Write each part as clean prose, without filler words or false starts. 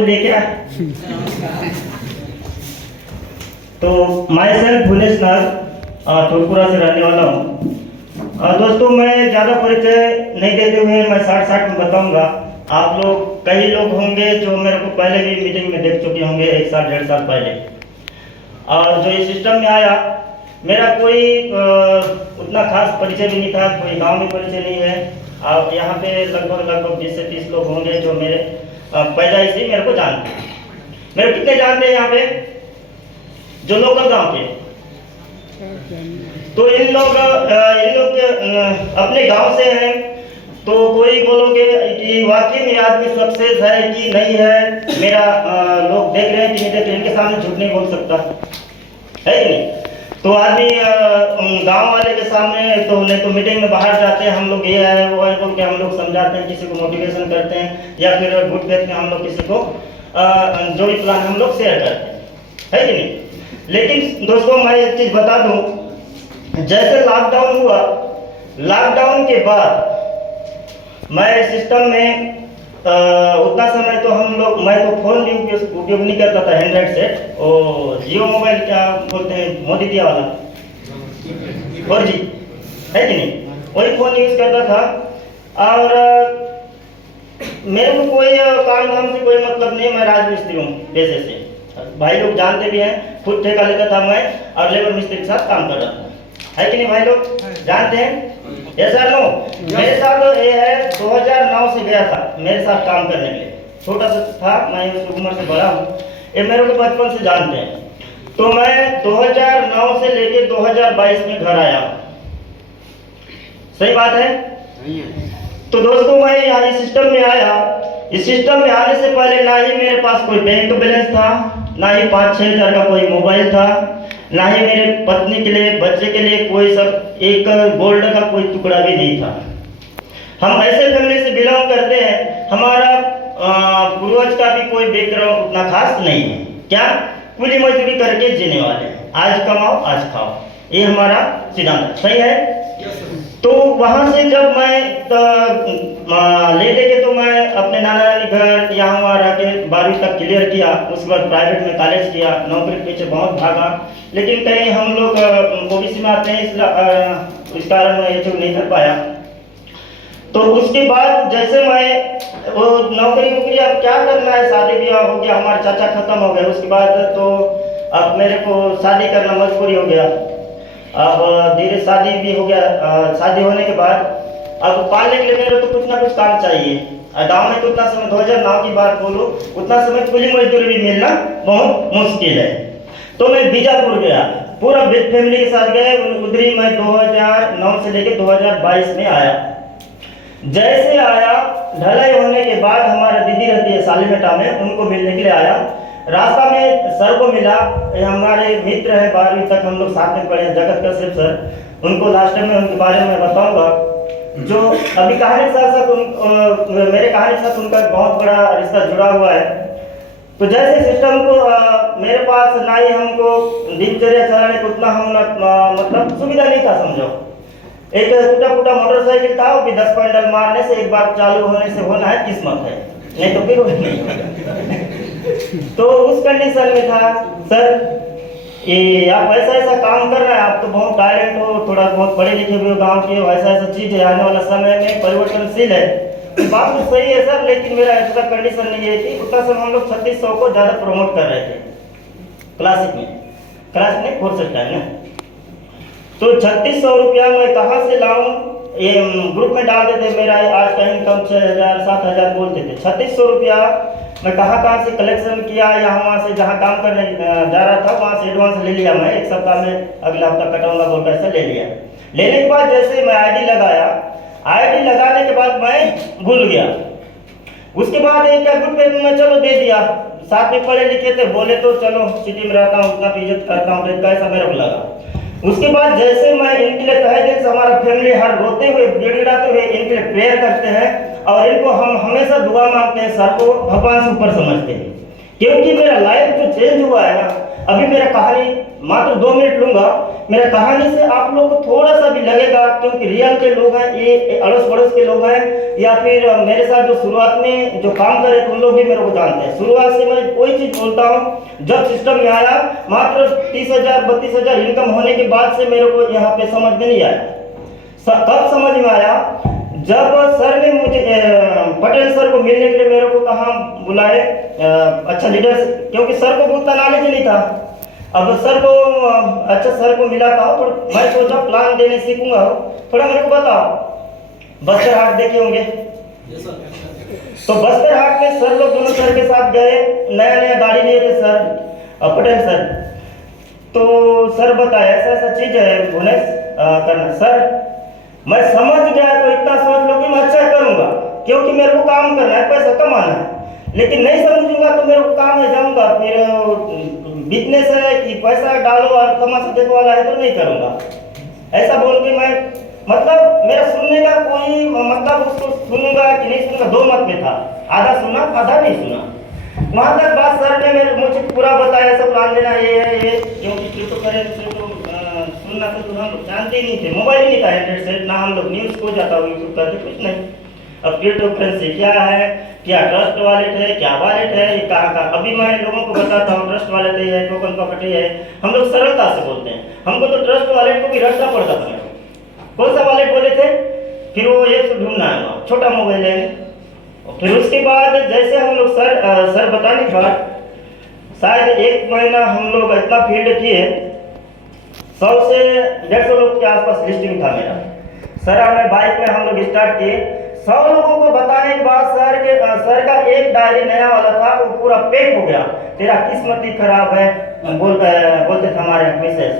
को लेके आए। तो माई सेल्फ भुवनेश नाग, थोड़पुरा से रहने वाला हूँ। दोस्तों, मैं ज़्यादा परिचय नहीं देते हुए मैं शार्ट में बताऊंगा। आप लोग कई लोग होंगे जो मेरे को पहले भी मीटिंग में देख चुके होंगे, 1 साल 1.5 साल पहले। और जो इस सिस्टम में आया, मेरा कोई उतना खास परिचय भी नहीं था, कोई गांव में परिचय नहीं है। और यहाँ पे लगभग 20 से 30 लोग होंगे जो मेरे पैदाइश ही मेरे को जानते हैं। मेरे कितने जानते हैं यहाँ पे जो लोकल गांव के? तो इन लोग अपने गांव से हैं। तो कोई बोलोगे कि वाकई में आदमी सक्सेस है कि नहीं है, मेरा लोग देख रहे हैं कि नहीं देख रहे, इनके सामने झूठ नहीं बोल सकता है कि नहीं। तो आदमी गांव वाले के सामने तो नहीं तो मीटिंग में बाहर जाते हैं, हम लोग ये है वो है बोल के हम लोग समझाते हैं, किसी को मोटिवेशन करते हैं, या फिर गुड फेथ में हम लोग किसी को जो भी प्लान हम लोग शेयर करते हैं, है कि नहीं। लेकिन दोस्तों, मैं एक चीज़ बता दूं, जैसे लॉकडाउन हुआ, लॉकडाउन के बाद मैं सिस्टम में उतना समय तो मैं तो फोन भी उपयोग नहीं करता था, एंड्रॉइड सेट और जियो मोबाइल, क्या बोलते हैं, मोदी दिया वाला 4G, है कि नहीं, वही फोन यूज करता था। और मेरे को कोई काम धाम से कोई मतलब नहीं, मैं राजमिस्त्री हूँ पेशे से, भाई लोग जानते भी हैं। खुद ठेका लेता था मैं और लेबर मिस्त्री के साथ काम कर रहा था, है कि नहीं, भाई लोग जानते हैं। Yes sir, no. मेरे साथ ये है 2009 से गया था मेरे साथ काम करने के लिए, छोटा सा था, मैं उस उम्र से बड़ा हूँ, ये मेरे को बचपन से जानते हैं। तो मैं 2009 से लेके 2022 में घर आया, सही बात है। तो दोस्तों, मैं यहाँ इस सिस्टम में आया। इस सिस्टम में आने से पहले ना ही मेरे पास कोई बैंक बैलेंस था, ना ही 5-6 हज़ार का कोई मोबाइल था, ना ही मेरे पत्नी के लिए, बच्चे के लिए कोई सब एक गोल्ड का कोई टुकड़ा भी नहीं था। हम ऐसे फैमिली से बिलोंग करते हैं, हमारा पूर्वज का भी कोई बैकग्राउंड उतना खास नहीं है। क्या कुली मजदूरी करके जीने वाले हैं, आज कमाओ आज खाओ, ये हमारा सिद्धांत, सही है। तो वहाँ से जब मैं ले लेके तो मैं अपने नाना नानी घर यहाँ वहाँ रह के 12वीं तक क्लियर किया। उसके बाद प्राइवेट में कॉलेज किया, नौकरी के पीछे बहुत भागा, लेकिन कहीं हम लोग ओबीसी में आते हैं, इस कारण मैं ये चीज नहीं कर पाया। तो उसके बाद जैसे मैं वो नौकरी अब क्या करना है, शादी ब्याह हो गया, हमारे चाचा खत्म हो गए, उसके बाद तो अब मेरे को शादी करना मजबूरी हो गया। अब धीरे शादी भी हो गया। शादी होने के बाद अब पालने के लिए मेरे तो कुछ ना कुछ काम चाहिए। गाँव में तो उतना समय, 2009 की बात बोलो, उतना समय कुली मजदूरी भी मिलना बहुत मुश्किल है। तो मैं बीजापुर गया, पूरा विद फैमिली के साथ गए। उधर ही मैं 2009 से लेकर 2022 में आया। जैसे आया, ढलाई होने के बाद हमारा दीदी रहती है सालीमेटा में, उनको मिलने के लिए आया। रास्ता में सर को मिला, हमारे मित्र है, 12वीं तक हम लोग साथ में पढ़े, जगत कश्यप सर। उनको लास्ट में उनके बारे में बताऊंगा, जो अभी कहानी के साथ साथ मेरे कहानी के साथ उनका बहुत बड़ा रिश्ता जुड़ा हुआ है। तो जैसे सिस्टम को मेरे पास ना ही हमको दिनचर्या चलाने को उतना हम मतलब सुविधा नहीं था, समझो। एक टूटा फूटा मोटरसाइकिल था, वो भी 10 पैडल मारने से, एक बार चालू होने से होना है, किस्मत है, नहीं तो फिर नहीं होगा। तो उस कंडीशन में था, सर ये आप ऐसा काम कर रहे हैं, आप तो बहुत टैलेंट हो, थोड़ा बहुत पढ़े लिखे भी हो, गांव के, ऐसा चीज है, आने वाला समय में परिवर्तनशील है। बात तो सही है सर, लेकिन मेरा ऐसा कंडीशन नहीं है कि उतना समय हम लोग 3600 को ज्यादा प्रमोट कर रहे थे क्लासिक में कोर्स टाइम में। तो 3600 रुपया मैं कहाँ से लाऊं, ये ग्रुप में डाल देते, मेरा आज का इनकम 6000-7000 बोलते थे। 3600 रुपया मैं कहाँ से कलेक्शन किया, या वहाँ से जहाँ काम करने जा रहा था वहाँ से एडवांस ले लिया। मैं 1 सप्ताह में अगला हफ्ता कटाऊंगा बोल कर ऐसा ले लिया। लेने के बाद जैसे मैं आईडी लगाया, आईडी लगाने के बाद मैं भूल गया। उसके बाद एक ग्रुप में चलो दे दिया, साथ में पढ़े लिखे थे, बोले तो चलो सिटी में रहता हूँ, उतना इज्जत करता हूँ, तो कैसा मेरे को लगा। उसके बाद जैसे मैं इनके लिए तहे दिल से, हमारा फैमिली हर रोते हुए गिड़गिड़ाते हुए इनके लिए प्रेयर करते हैं, और इनको हम हमेशा दुआ मांगते हैं, सर को भगवान से ऊपर समझते हैं। क्योंकि मेरा लाइफ जो चेंज हुआ है ना, अभी मेरा कहानी मात्र 2 मिनट लूंगा। मेरा कहानी से आप लोग को थोड़ा सा भी लगेगा, क्योंकि रियल के लोग हैं, ये अड़ोस पड़ोस के लोग हैं, या फिर मेरे साथ जो शुरुआत में जो काम करे उन लोग भी मेरे को जानते हैं। शुरुआत से मैं कोई चीज़ बोलता हूँ, जब सिस्टम में आया मात्र 30,000 32,000 इनकम होने के बाद से मेरे को यहाँ पे समझ में नहीं आया। कब समझ में आया, जब सर ने मुझे पटेल सर को मिलने के लिए मेरे को कहाँ बुलाए, अच्छा लीडर, क्योंकि सर को उतना नॉलेज नहीं था। अब सर को अच्छा सर को मिला था, तो मैं सोचा प्लान देने सीखूंगा, थोड़ा मेरे को बताओ। बस्तर हाट देखे होंगे, तो बस्तर हाट में सर लोग दोनों सर के साथ गए, नया नया गाड़ी लिए थे सर पटेल सर। तो सर बताया ऐसा ऐसा चीज है भुवनेश करना। सर मैं समझ गया, तो इतना सोच लो कि मैं अच्छा करूंगा, क्योंकि मेरे को काम करना है, पैसा कमाना है। लेकिन नहीं समझूंगा तो मेरे को काम में जाऊंगा, फिर बिजनेस है कि पैसा डालो और तमाशा देखने वाला है तो नहीं करूंगा। ऐसा बोल के मैं, मतलब मेरा सुनने का कोई मतलब, उसको सुनूंगा कि नहीं सुनूंगा दो मत में था, आधा सुना आधा नहीं सुना। वहां तक बात सर ने मेरे मुझे पूरा बताया, सब प्लान लेना ये है ये, क्योंकि क्रिप्टो करेंसी तो सुनना तो हम लोग जानते ही नहीं थे, मोबाइल नहीं था इंटरनेट से, ना हम लोग न्यूज़ को जाता यूट्यूब करके कुछ नहीं। अब क्रिप्टो करेंसी क्या है, क्या ट्रस्ट वॉलेट है, क्या वॉलेट है, ये कहाँ का, अभी मैं लोगों को बताता हूँ। ट्रस्ट वॉलेट है, टोकन पॉकेट है, हम लोग सरलता से बोलते हैं। हमको तो ट्रस्ट वॉलेट को भी रटना पड़ता था। कौन सा वॉलेट बोले थे, फिर वो एक ढूंढना है, छोटा मोबाइल है। फिर उसके बाद जैसे हम लोग सर बताने के बाद शायद 1 महीना हम लोग इतना फील्ड किए, 100 से 150 लोग के आसपास लिस्टिंग था मेरा। सर और मैं बाइक में हम लोग स्टार्ट किए। 100 लोगों को बताने के बाद सर का एक डायरी नया वाला था, वो पूरा पैक हो गया। तेरा किस्मत ही खराब है बोलते थे हमारे मिसेस।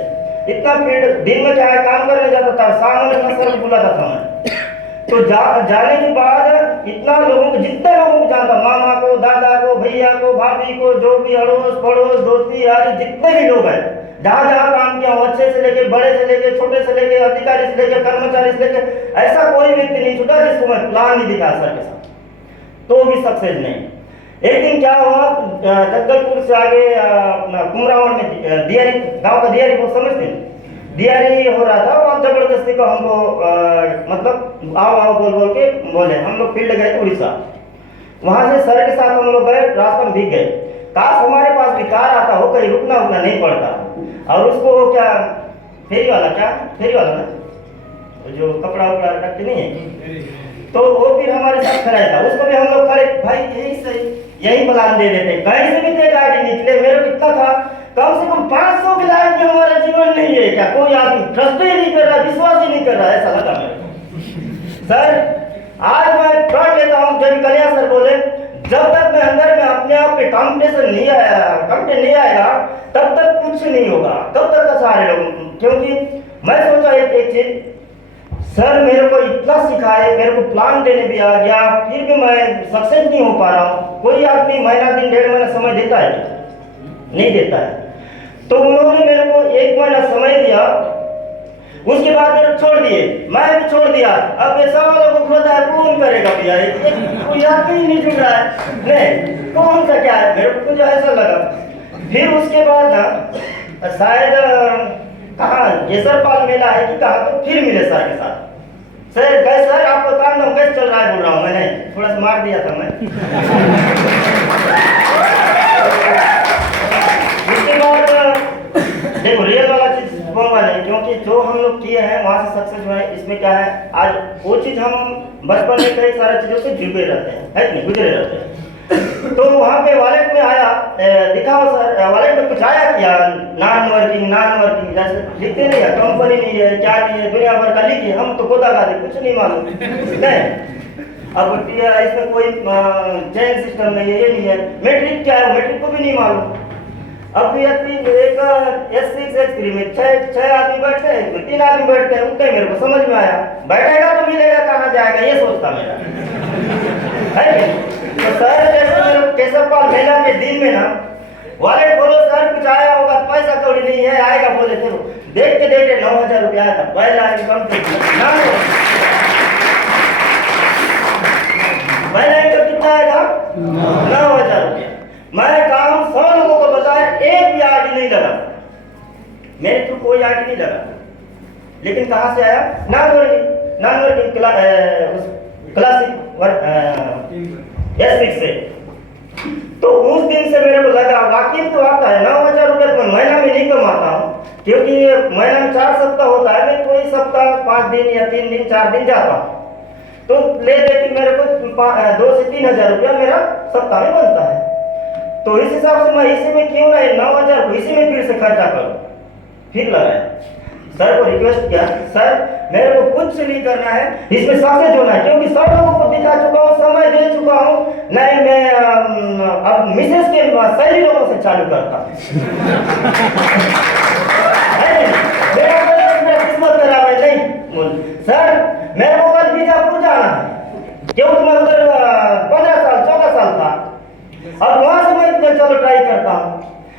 इतना फील्ड दिन में क्या काम करने जाता था, शाम में सर बुलाता था मैं। तो जाने के बाद इतना लोगों को, जितने लोगों को जानता, मामा को, दादा को, भैया को, भाभी को, जो भी अड़ोस पड़ोस दोस्ती यार जितने भी लोग हैं, जहाँ जहाँ काम किया हूँ, अच्छे से लेके बड़े से लेके छोटे से लेके अधिकारी से लेके कर्मचारी से लेके, ऐसा कोई व्यक्ति नहीं छूटा जिसको मैं प्लान नहीं दिखा सर के साथ, तो भी सक्सेस नहीं। एक दिन क्या हुआ, जगदलपुर से आगे अपना कुमरावन में दियारी गाँव का दियारी को समझते हैं, दियारी हो रहा था, वहाँ जबरदस्ती को हमको मतलब आओ आओ बोल बोल के बोले। हम लोग फील्ड गए उड़ीसा, वहाँ से सर के साथ हम लोग गए, रास्ता में भीग गए। काश हमारे पास भी कार आता हो, कहीं रुकना उकना नहीं पड़ता। और उसको क्या फेरी वाला ना, जो कपड़ा उपड़ा रखते नहीं है, तो वो फिर हमारे साथ खड़ा था। उसको भी हम लोग खड़े, भाई यही सही, यही प्लान दे देते, कहीं से भी थे गाड़ी निकले। मेरे को इतना था, कम से कम 500 के लायक में हमारा जीवन नहीं है क्या, कोई आदमी ट्रस्ट ही नहीं कर रहा, विश्वास ही नहीं कर रहा, ऐसा लगा मेरे को। सर आज मैं पढ़ लेता हूँ, जब कल्याण सर बोले जब तक मैं अंदर में अपने आप पे कॉम्पिटिशन नहीं आएगा तब तक कुछ नहीं होगा, तब तक का सारे लोग। क्योंकि मैं सोचा एक चीज, सर मेरे को इतना सिखाए, मेरे को प्लान देने भी आ गया, फिर भी मैं सक्सेस नहीं हो पा रहा हूँ। कोई आदमी महीना दिन 1.5 महीना समय देता है, नहीं देता है। तो उन्होंने मेरे को 1 महीना समय दिया, उसके बाद मेरे छोड़ दिए, मैं भी छोड़ दिया। अब ये सवालों को खोता है, कौन करेगा भैया, कोई आदमी ही नहीं जुड़ रहा है, नहीं कौन सा क्या है, मेरे को कुछ ऐसा लगा। फिर उसके बाद ना शायद कहाँ केसरपाल मेला है कि कहाँ, तो फिर मिले सर के साथ। सर कैसे सर आपको काम धाम कैसे चल रहा है, बोल रहा हूँ मैंने, थोड़ा सा मार दिया था मैं। उसके बाद देखो रियल वाला चीज बोलूंगा नहीं, क्योंकि जो हम लोग किए हैं वहाँ से सक्सेस हुए हैं। इसमें क्या है, आज वो चीज हम बचपन में कई सारी चीजों से जुड़े रहते हैं, है कि नहीं, गुजरे रहते हैं। तो वहाँ पे वॉलेट में आया, दिखाओ सर वॉलेट में कुछ आया क्या, नॉन वर्किंग जैसे लिखते नहीं है, कंपनी नहीं है, क्या नहीं है, दुनिया भर का लिखिए, हम तो खुदा का कुछ नहीं मालूम नहीं। अब इसमें कोई चेन सिस्टम नहीं है, ये नहीं है। मैट्रिक क्या है, मैट्रिक को भी नहीं मालूम। अब एक S6 S3 में 6 आदमी बैठते हैं, 3 आदमी बैठते हैं, उतने मेरे को समझ में आया, बैठेगा तो मिलेगा, कहाँ जाएगा, ये सोचता मेरा है। तो सर जैसे मेरे केसरपाल मेला के दिन में ना वॉलेट बोलो सर कुछ आया होगा, तो पैसा कौड़ी नहीं है, आएगा बोले थे, देखते 9,000 रुपया आया था पहला इनकम कितना आएगा, 9,000 रुपया। मैं काम 100 लोगों को बताया, एक भी आज नहीं लगा मेरे। कोई आईडी नहीं लगा, लेकिन कहाँ से आया? नॉन वर्किंग क्लासिक S6 से। तो उस दिन से मेरे को लगा वाकई तो आता है, 9,000 रुपये तो मैं महीना में नहीं कमाता हूँ, क्योंकि महीना में 4 सप्ताह होता है, मैं कोई सप्ताह 5 दिन या 3 दिन 4 दिन जाता हूँ, तो ले देती मेरे को 2 से 3,000 रुपया मेरा सप्ताह में बनता है। तो इस हिसाब से मैं इसी में क्यों ना 9,000 को इसी में फिर से खर्चा करूँ। फिर लगाया, सर को रिक्वेस्ट किया, सर मेरे को कुछ नहीं करना है, इसमें सक्सेस होना है, क्योंकि सब लोगों को दिखा चुका हूँ, समय दे चुका हूँ, नहीं मैं अब मिसेस के सही लोगों से चालू करता मेरा किस्मत खराब है। नहीं सर, मेरे को कल बीजापुर जाना है, क्योंकि मैं उधर 15 साल 14 साल था, अब वहां से मैं चलो ट्राई करता हूँ।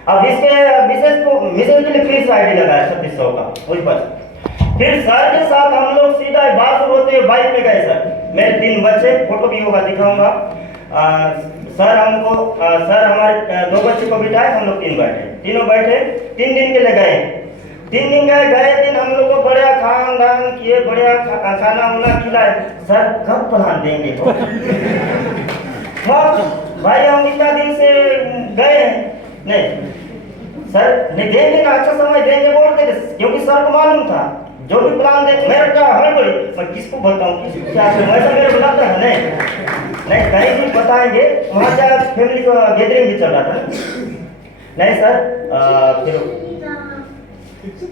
अब इसके मिसेज के लिए फीस आईडी लगाया 3600 का उस पर। फिर सर के साथ हम लोग सीधा बात होते हुए बाइक में गए। सर मेरे 3 बच्चे, फोटो भी होगा दिखाऊंगा। सर हमको सर हमारे 2 बच्चे को बिठाए, हम लोग तीनों बैठे 3 दिन के लिए गए। 3 दिन गए दिन हम लोग को बढ़िया खान दान किए, बढ़िया खाना वाना खिलाए। सर कब प्लान देंगे तो भाई हम इतना दिन से गए हैं, नहीं सर नहीं देंगे ना, अच्छा समय देंगे बोलते थे, क्योंकि सर को मालूम था जो भी प्लान दे मेरा क्या हड़बड़ी, मैं किसको बताऊं किसको क्या करूं, ऐसा मेरे को लगता है। नहीं कहीं भी बताएंगे, वहाँ जा फैमिली का गैदरिंग भी चल रहा था। नहीं सर फिर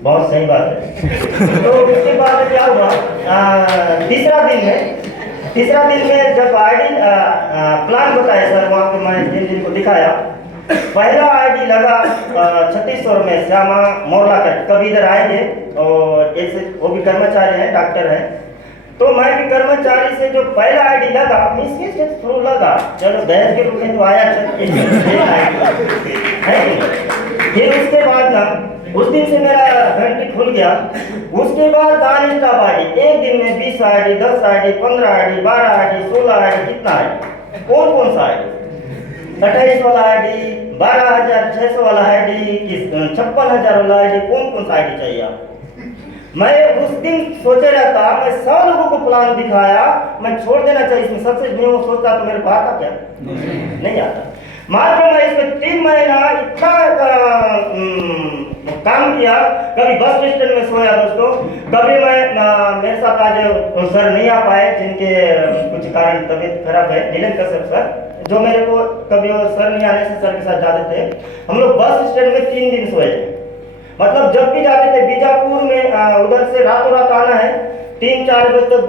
बहुत सही बात है। तो उसके बाद क्या हुआ, तीसरा दिन में जब आईडी प्लान बताया सर, वहाँ पे मैं जिन को दिखाया, पहला आईडी लगा 3600 में श्यामा मोरला कर, कभी इधर आएंगे और ऐसे वो भी कर्मचारी हैं, डॉक्टर हैं, तो मैं भी कर्मचारी से जो पहला आईडी लगा मिस के थ्रू लगा, चलो बहस के रूप में तो आया। फिर उसके बाद ना उस दिन से मेरा घंटी खुल गया। उसके बाद दान स्टाफ आईडी, एक दिन में 20 ID, 10 ID, 15 ID, 12 ID, 16 ID, कितना आईडी, कौन सा आईडी, 28 वाला आईडी, 12,600 वाला आईडी, 56,000 वाला आईडी, कौन सा आईडी चाहिए आप? मैं उस दिन सोचे रहता, मैं 100 लोगों को प्लान दिखाया, मैं छोड़ देना चाहिए, इसमें सक्सेस नहीं हो सोचता तो मेरे को आता क्या? नहीं आता। मात्र मैं इसमें 3 महीना इतना काम किया, कभी बस स्टैंड में सोया दोस्तों, कभी मैं मेरे साथ आज सर नहीं आ पाए, जिनके कुछ कारण तबीयत खराब है, नीलम कश्यप सर, जो मेरे को कभी वो सर नहीं आने से सर के साथ जाते थे। हम लोग बस स्टैंड में 3 दिन सोए थे, मतलब जब भी जाते थे बीजापुर में, उधर से रातों रात आना है, 3-4 बजे तक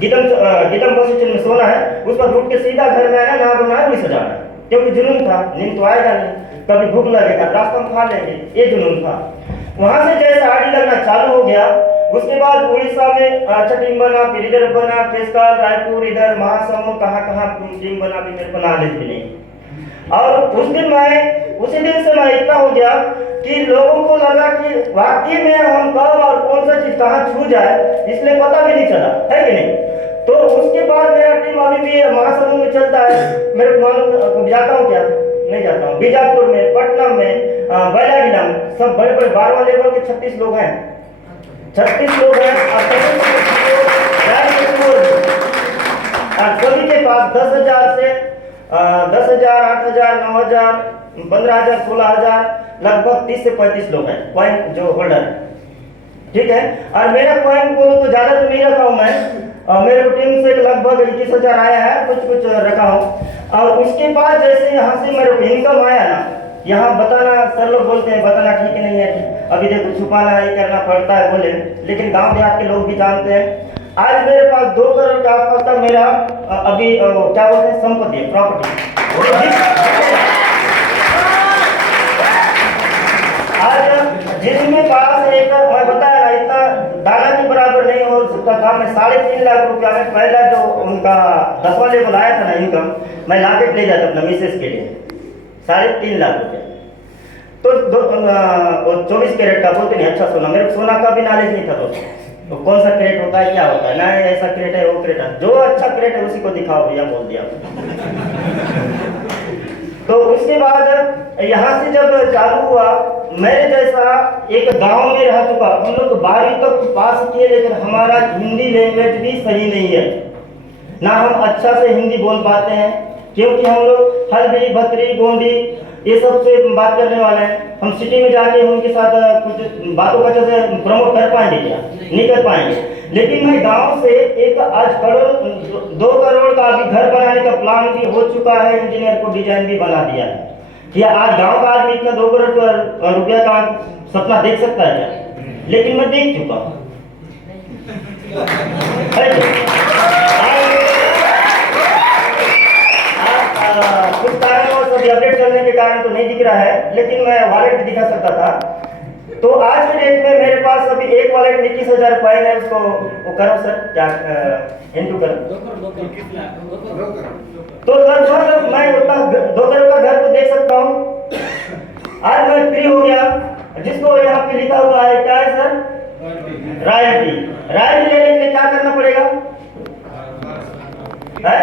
गीतम बस स्टैंड में सोना है, उसका रुक के सीधा घर में आना, नहा धोना है, वहीं से जाना है, क्योंकि जुनून था, नींद तो आएगा नहीं, कभी भूख लगेगा रास्ता में खा लेंगे, ये जुनून था। वहां से जैसे आईडी लगना चालू हो गया, उसके बाद उड़ीसा में टीम बना, फिर इधर बना, केसकाल, रायपुर, इधर महासमुंद, कहाँ टीम बना, भी मेरे को नॉलेज भी नहीं। और उसी दिन से मैं इतना हो गया कि लोगों को लगा कि वाकई में हम कब और कौन सा चीज कहाँ छू जाए, इसलिए पता भी नहीं चला, है कि नहीं। तो उसके बाद मेरा टीम अभी भी महासमुंद में चलता है, मेरे को मालूम जाता हूँ क्या, नहीं जाता हूँ, बीजापुर में, पटना में, बैलाडीला में, सब बड़े बड़े 12वां लेवल के 36 लोग हैं, 36 लोग हैं, और सभी के पास 10,000 से 10,000, 8,000, 9,000, 15,000, 16,000, लगभग 30 से 35 लोग हैं कॉइन जो होल्डर है, ठीक है। और मेरा कॉइन बोलो तो ज्यादा तो नहीं रखा हूँ मैं, मेरे टीम से लगभग 21,000 आया है, कुछ रखा हूँ। और उसके बाद जैसे यहाँ से मेरे को इनकम आया ना, यहाँ बताना सर लोग बोलते हैं बताना ठीक नहीं है, अभी देखो छुपाना ही करना पड़ता है बोले, लेकिन गांव देहात के लोग भी जानते हैं। आज मेरे पास 2 करोड़ के आसपास का मेरा अभी क्या बोलते हैं संपत्ति है, प्रॉपर्टी। आज जिनके पास एक मैं बताया इतना दाना के बराबर नहीं हो सकता था, मैं 3.5 लाख रुपया में पहला जो उनका 10वां लेवल आया था ना इनकम, मैं लाकेट ले जाता अपना मिसेस के लिए 3.5 लाख रुपया। तो 24 कैरेट का बोलते नहीं, अच्छा सोना, मेरे को सोना का भी नॉलेज नहीं था दोस्तों, तो कौन सा क्रेट होता है क्या होता है, ना ऐसा क्रेट है वो क्रेट है, जो अच्छा क्रेट है उसी को दिखाओ भैया बोल दिया। तो उसके बाद यहाँ से जब चालू हुआ, मेरे जैसा एक गांव में रह चुका, हम लोग तो 12वीं तक पास किए, लेकिन हमारा हिंदी लैंग्वेज भी सही नहीं है, ना हम अच्छा से हिंदी बोल पाते हैं, क्योंकि हम लोग हल्दी भत्री गोंडी ये सब से बात करने वाले हैं। हम सिटी में जाके उनके साथ कुछ बातों का जैसे प्रमोट कर पाएंगे क्या? नहीं कर पाएंगे। लेकिन मैं गांव से एक आज 2 करोड़ का अभी घर बनाने का प्लान भी हो चुका है, इंजीनियर को डिजाइन भी बना दिया है। क्या आज गांव का आदमी इतना 2 करोड़ रुपया का सपना देख सकता है क्या? लेकिन मैं देख चुका हूँ। कुछ कारणों से अपडेट करने के कारण तो नहीं दिख रहा है, लेकिन मैं वॉलेट दिखा सकता था। तो आज के डेट में मेरे पास अभी एक वॉलेट 21,000 कॉइन है, उसको वो करो सर, क्या इंटू करो तो लगभग मैं उतना 2 करोड़ का घर तो देख सकता हूँ। आज मैं फ्री हो गया, जिसको यहाँ पे लिखा हुआ है क्या है सर? रॉयल्टी। रॉयल्टी लेने के लिए क्या करना पड़ेगा? है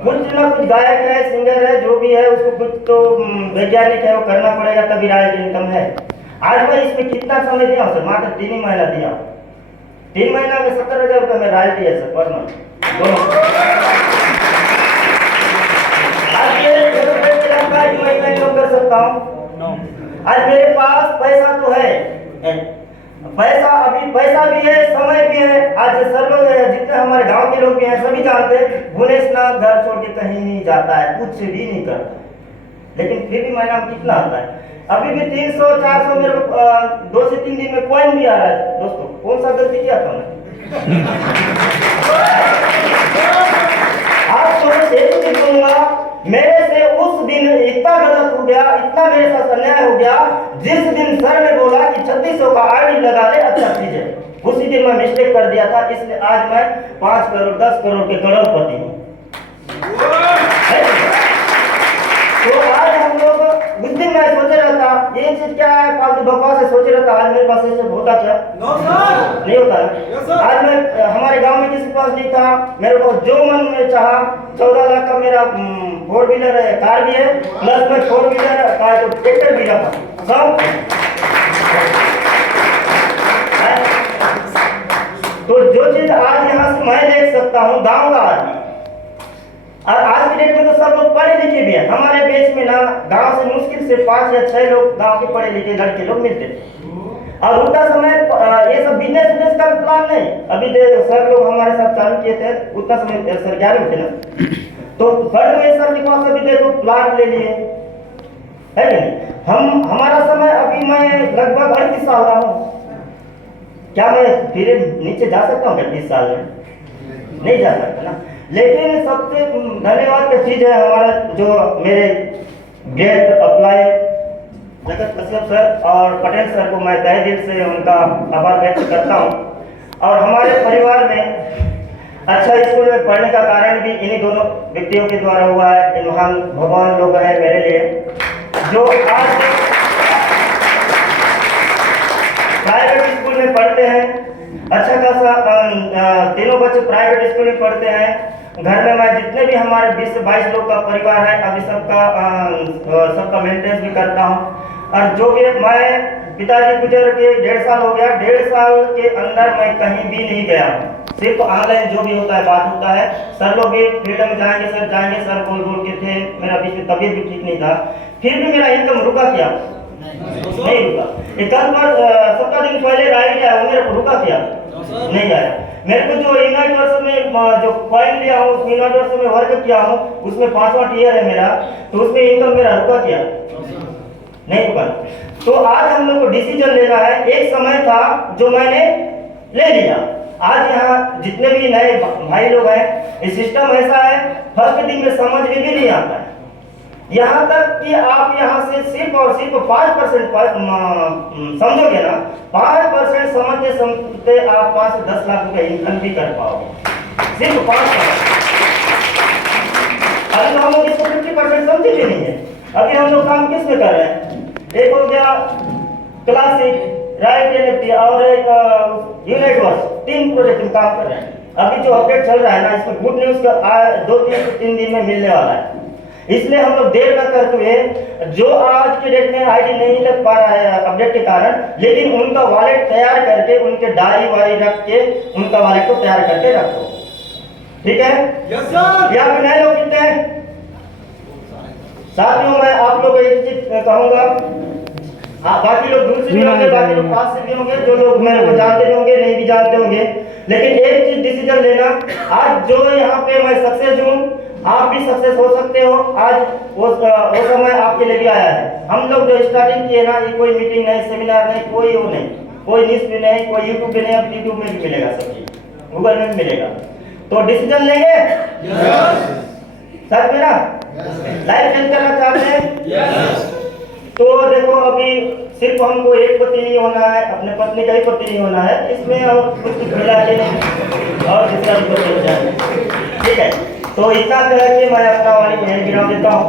कुछ ना कुछ गायक है, सिंगर है, जो भी है, उसको कुछ तो वैज्ञानिक है, वो करना पड़ेगा, तभी रॉयल्टी इनकम है। आज मैं इसमें कितना समय दिया सर? मात्र 3 ही महीना दिया। 3 महीना में 70,000 रुपये में रॉयल्टी है सर पर मंथ दोनों। आज मैं इनकम कर सकता हूँ। आज मेरे पास पैसा तो है, पैसा भी है, समय भी है। आज सब लोग जितने हमारे गांव के लोग भी हैं सभी जानते हैं भुवनेश ना घर छोड़ के कहीं नहीं जाता है, कुछ भी नहीं करता है, लेकिन फिर भी महीना में कितना आता है? अभी भी 300-400 मेरे को 2 से 3 दिन में कॉइन भी आ रहा है। दोस्तों कौन सा गलती किया था मैं? आज तो मैं एक चीज बोलूंगा, मेरे से उस दिन इतना गलत हो गया, इतना मेरे साथ अन्याय हो गया, जिस दिन सर ने बोला कि 3600 का आईडी लगा ले, अच्छा चीज है, उसी दिन मैं मिस्टेक कर दिया था। इसलिए आज मैं 5 करोड़ 10 करोड़ के करोड़पति हूँ। तो आज हम लोग उस दिन मैं सोच रहा था ये चीज क्या है, फालतू बकवास से सोच रहा था। आज मेरे पास ऐसे होता क्या? नहीं होता है। आज मैं हमारे गांव में किसी के पास नहीं था, मेरे को जो मन में चाहा 14 लाख का मेरा 4 व्हीलर है, कार भी है, प्लस में 4 व्हीलर का जो ट्रैक्टर भी रखा सब। तो जो चीज आज यहाँ से मैं देख सकता हूँ गांव का आदमी, और आज की डेट में तो सब लोग पढ़े लिखे भी हैं। हमारे बेच में ना गांव से मुश्किल से 5 या 6 लोग गांव के पढ़े लिखे लड़के लोग मिलते थे। और उतना समय ये सब बिजनेस का प्लान नहीं, अभी सर लोग हमारे साथ चालू किए थे, उतना समय सर 11 में थे ना, तो बड़े हुए सर के पास अभी देखो प्लाट ले लिए है कि नहीं? हमारा समय अभी मैं लगभग 38 साल का हूँ। क्या मैं धीरे नीचे जा सकता हूँ 30 साल में? नहीं जा सकता ना। लेकिन सबसे धन्यवाद की चीज है हमारा जो मेरे ग्रेट अप्लाई जगत कश्यप सर और पटेल सर को मैं तहे दिल से उनका आभार व्यक्त करता हूँ। और हमारे परिवार में अच्छा स्कूल में पढ़ने का कारण भी इन्हीं दोनों व्यक्तियों के द्वारा हुआ है। इन महान भगवान लोग हैं मेरे लिए, जो आज प्राइवेट स्कूल में पढ़ते हैं। अच्छा खासा तीनों बच्चे प्राइवेट स्कूल में पढ़ते हैं। घर में मैं जितने भी हमारे 20 से 22 लोग का परिवार है, अभी सबका मेंटेनेंस भी करता हूँ। और जो भी मैं पिताजी गुजर के 1.5 साल हो गया, 1.5 साल के अंदर मैं कहीं भी नहीं गया, सिर्फ ऑनलाइन जो भी होता है बात होता है। सर लोग भी फ्रीडम में जाएंगे सर बोल के थे, मेरा बीच में तबीयत भी ठीक नहीं था, फिर भी मेरा इनकम रुका क्या? नहीं रुका। एक पर 17 दिन पहले राइट आया, वो मेरे को रुका क्या? नहीं आया। मेरे को जो यूनिवर्स में जो कॉइन लिया हूँ, उस यूनिवर्स में वर्क किया हूँ, उसमें 5वां ईयर है मेरा, तो उसमें इनकम मेरा रुका क्या? नहीं रुका। तो आज हम लोग को डिसीजन लेना है। एक समय था जो मैंने ले लिया। आज यहाँ जितने भी नए भाई लोग हैं, ये सिस्टम ऐसा है, फर्स्ट दिन में समझ में भी नहीं आता है। यहाँ तक कि आप यहाँ से सिर्फ और सिर्फ 5% समझोगे ना, 5% समझते आप 5 से 10 लाख रुपए इनकम भी कर पाओगे, सिर्फ 5%। अभी तो हम लोग इसको 50% समझे भी नहीं है। अभी हम लोग काम किस में कर रहे हैं? एक हो गया क्लासिक, राइट एनएफटी और एक यूनिवर्स, 3 प्रोजेक्ट में काम कर रहे हैं। अभी जो अपडेट चल रहा है ना, इसमें गुड न्यूज का 2 से 3 दिन में मिलने वाला है। इसलिए हम लोग देर न करते हुए, जो आज के डेट में आईडी नहीं लग पा रहा है अपडेट के कारण, लेकिन उनका वॉलेट तैयार करके, उनके डायरी वारी रख के उनका वॉलेट को तैयार करके रखो। ठीक है? Yes sir. या फिर नए लोग कितने हैं? साथियों, मैं आप लोगों को एक चीज कहूंगा, बाकी लोग दूर से भी होंगे, बाकी लोग पास से भी होंगे, जो लोग मेरे को जानते भी होंगे, नहीं भी जानते होंगे, लेकिन एक चीज डिसीजन लेना, आज जो यहाँ पे मैं सक्सेस हूँ, आप भी सक्सेस हो सकते हो। आज वो समय आपके लिए भी आया है। हम लोग जो स्टार्टिंग किए ना, ये कोई मीटिंग नहीं, सेमिनार नहीं, कोई वो नहीं, कोई न्यूज भी नहीं, कोई यूट्यूब भी नहीं, अब यूट्यूब में भी मिलेगा, सब चीज गूगल में भी मिलेगा। तो डिसीजन लेंगे सच में ना? लाइफ चेंज करना चाहते हैं? तो देखो, अभी सिर्फ हमको एक पति नहीं होना है, अपने पत्नी का ही पति नहीं होना है, इसमें और कुछ मिला के और दूसरा भी पति हो जाए। ठीक है? तो इतना कह के मैं अपना वाली बहन गिरा देता हूँ।